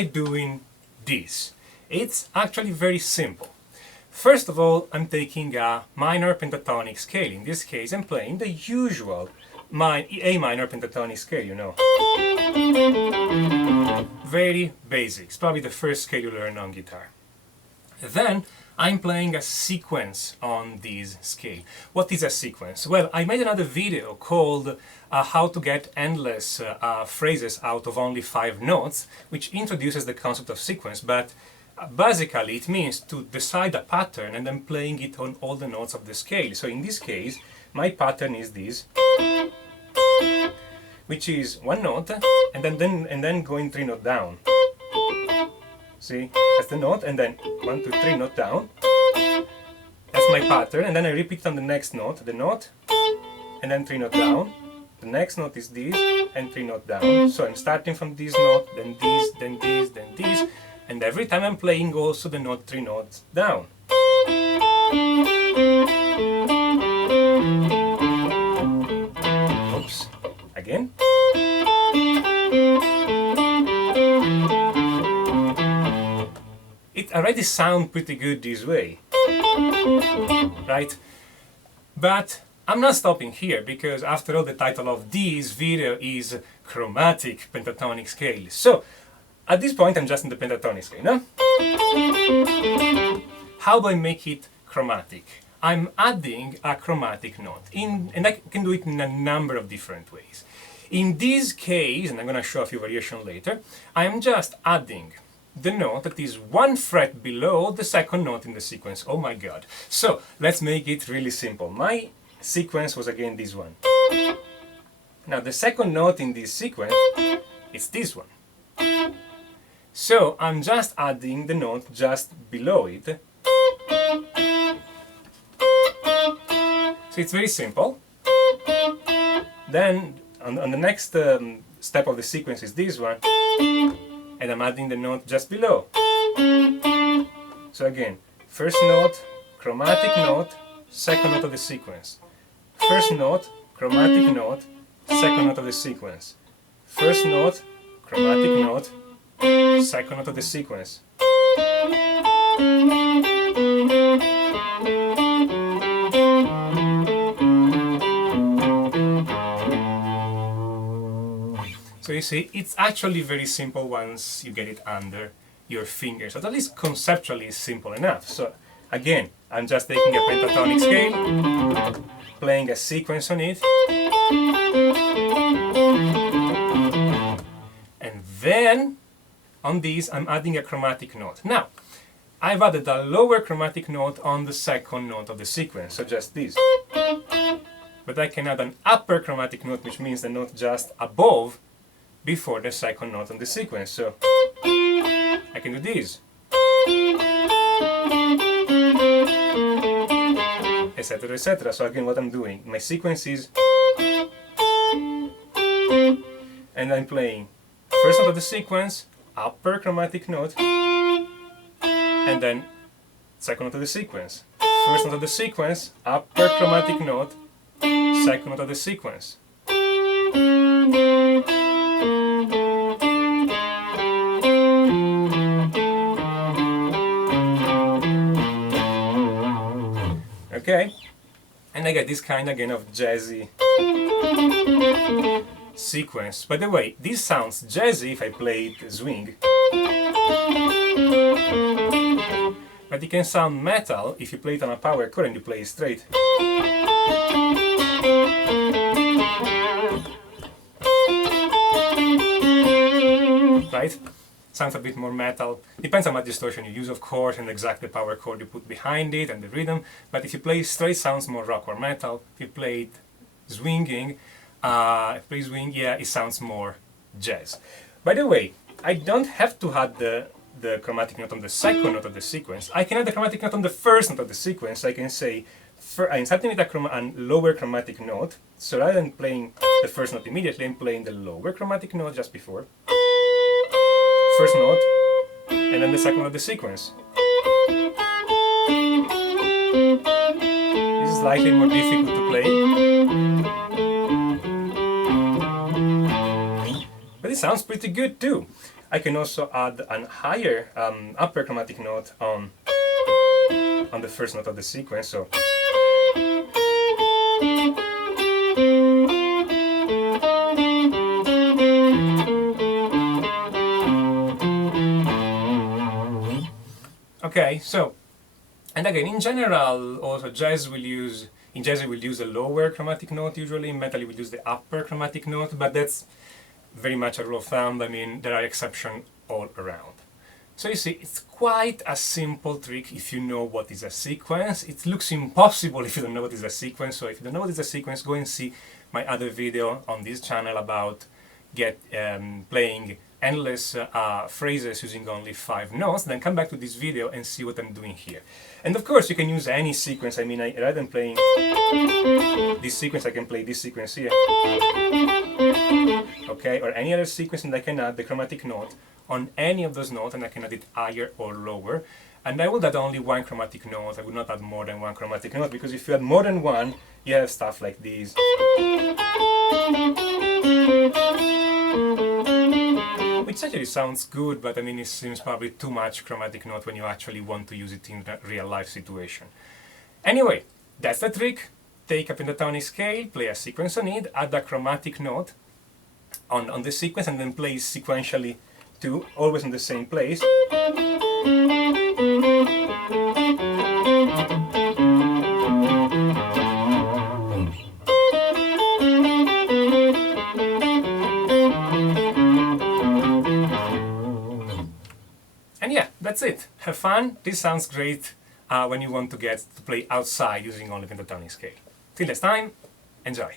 I doing this? It's actually very simple. First of all, I'm taking a minor pentatonic scale. In this case, I'm playing the usual A minor pentatonic scale, you know. Very basic. It's probably the first scale you learn on guitar. Then I'm playing a sequence on this scale. What is a sequence? Well, I made another video called how to get endless phrases out of only 5 notes, which introduces the concept of sequence, but basically it means to decide a pattern and then playing it on all the notes of the scale. So in this case, my pattern is this, which is 1 note and then going 3 notes down. See, that's the note, and then 1, 2, 3 note down. That's my pattern, and then I repeat on the next note, the note, and then 3 note down. The next note is this, and 3 note down. So I'm starting from this note, then this, then this, then this, and every time I'm playing also the note 3 notes down. Oops, again. It already sounds pretty good this way, right? But I'm not stopping here, because after all the title of this video is Chromatic Pentatonic Scale. So at this point I'm just in the pentatonic scale, no? How do I make it chromatic? I'm adding a chromatic note, and I can do it in a number of different ways. In this case, and I'm going to show a few variations later, I'm just adding the note that is 1 fret below the second note in the sequence. Oh my god. So let's make it really simple. My sequence was again this one. Now the second note in this sequence is this one. So I'm just adding the note just below it. So it's very simple. Then on the next step of the sequence is this one. And I'm adding the note just below. So again, first note, chromatic note, second note of the sequence. First note, chromatic note, second note of the sequence. First note, chromatic note, second note of the sequence. So you see, it's actually very simple once you get it under your fingers, or at least conceptually it's simple enough. So again, I'm just taking a pentatonic scale, playing a sequence on it, and then on this I'm adding a chromatic note. Now, I've added a lower chromatic note on the second note of the sequence, so just this. But I can add an upper chromatic note, which means the note just above, before the second note on the sequence. So I can do this, etc, etc. So again, what I'm doing, my sequence is, and I'm playing first note of the sequence, upper chromatic note, and then second note of the sequence. First note of the sequence, upper chromatic note, second note of the sequence. Okay, and I get this kind again of jazzy sequence. By the way, this sounds jazzy if I play it swing, but it can sound metal if you play it on a power chord and you play it straight. Right? Sounds a bit more metal. Depends on what distortion you use, of course, and exactly the power chord you put behind it and the rhythm. But if you play straight, sounds more rock or metal. If you play it swinging, yeah, it sounds more jazz. By the way, I don't have to add the chromatic note on the second note of the sequence. I can add the chromatic note on the first note of the sequence. I can say, I'm starting with a lower chromatic note, so rather than playing the first note immediately, I'm playing the lower chromatic note just before. First note, and then the second note of the sequence. This is slightly more difficult to play, but it sounds pretty good too. I can also add an higher upper chromatic note on the first note of the sequence. So okay, so, and again, in general, also jazz will use, in jazz we'll use a lower chromatic note usually, in metal we'll use the upper chromatic note, but that's very much a rule of thumb. I mean, there are exceptions all around. So you see, it's quite a simple trick if you know what is a sequence. It looks impossible if you don't know what is a sequence, so if you don't know what is a sequence, go and see my other video on this channel about playing endless phrases using only 5 notes, then come back to this video and see what I'm doing here. And of course you can use any sequence. I mean, rather than playing this sequence, I can play this sequence here, okay, or any other sequence, and I can add the chromatic note on any of those notes, and I can add it higher or lower. And I would add only one chromatic note. I would not add more than one chromatic note, because if you add more than one, you have stuff like these, which actually sounds good, but I mean, it seems probably too much chromatic note when you actually want to use it in a real life situation. Anyway, that's the trick. Take a pentatonic scale, play a sequence on it, add a chromatic note on the sequence, and then play sequentially too, always in the same place. And yeah, that's it. Have fun. This sounds great when you want to get to play outside using only pentatonic scale. Till next time, enjoy.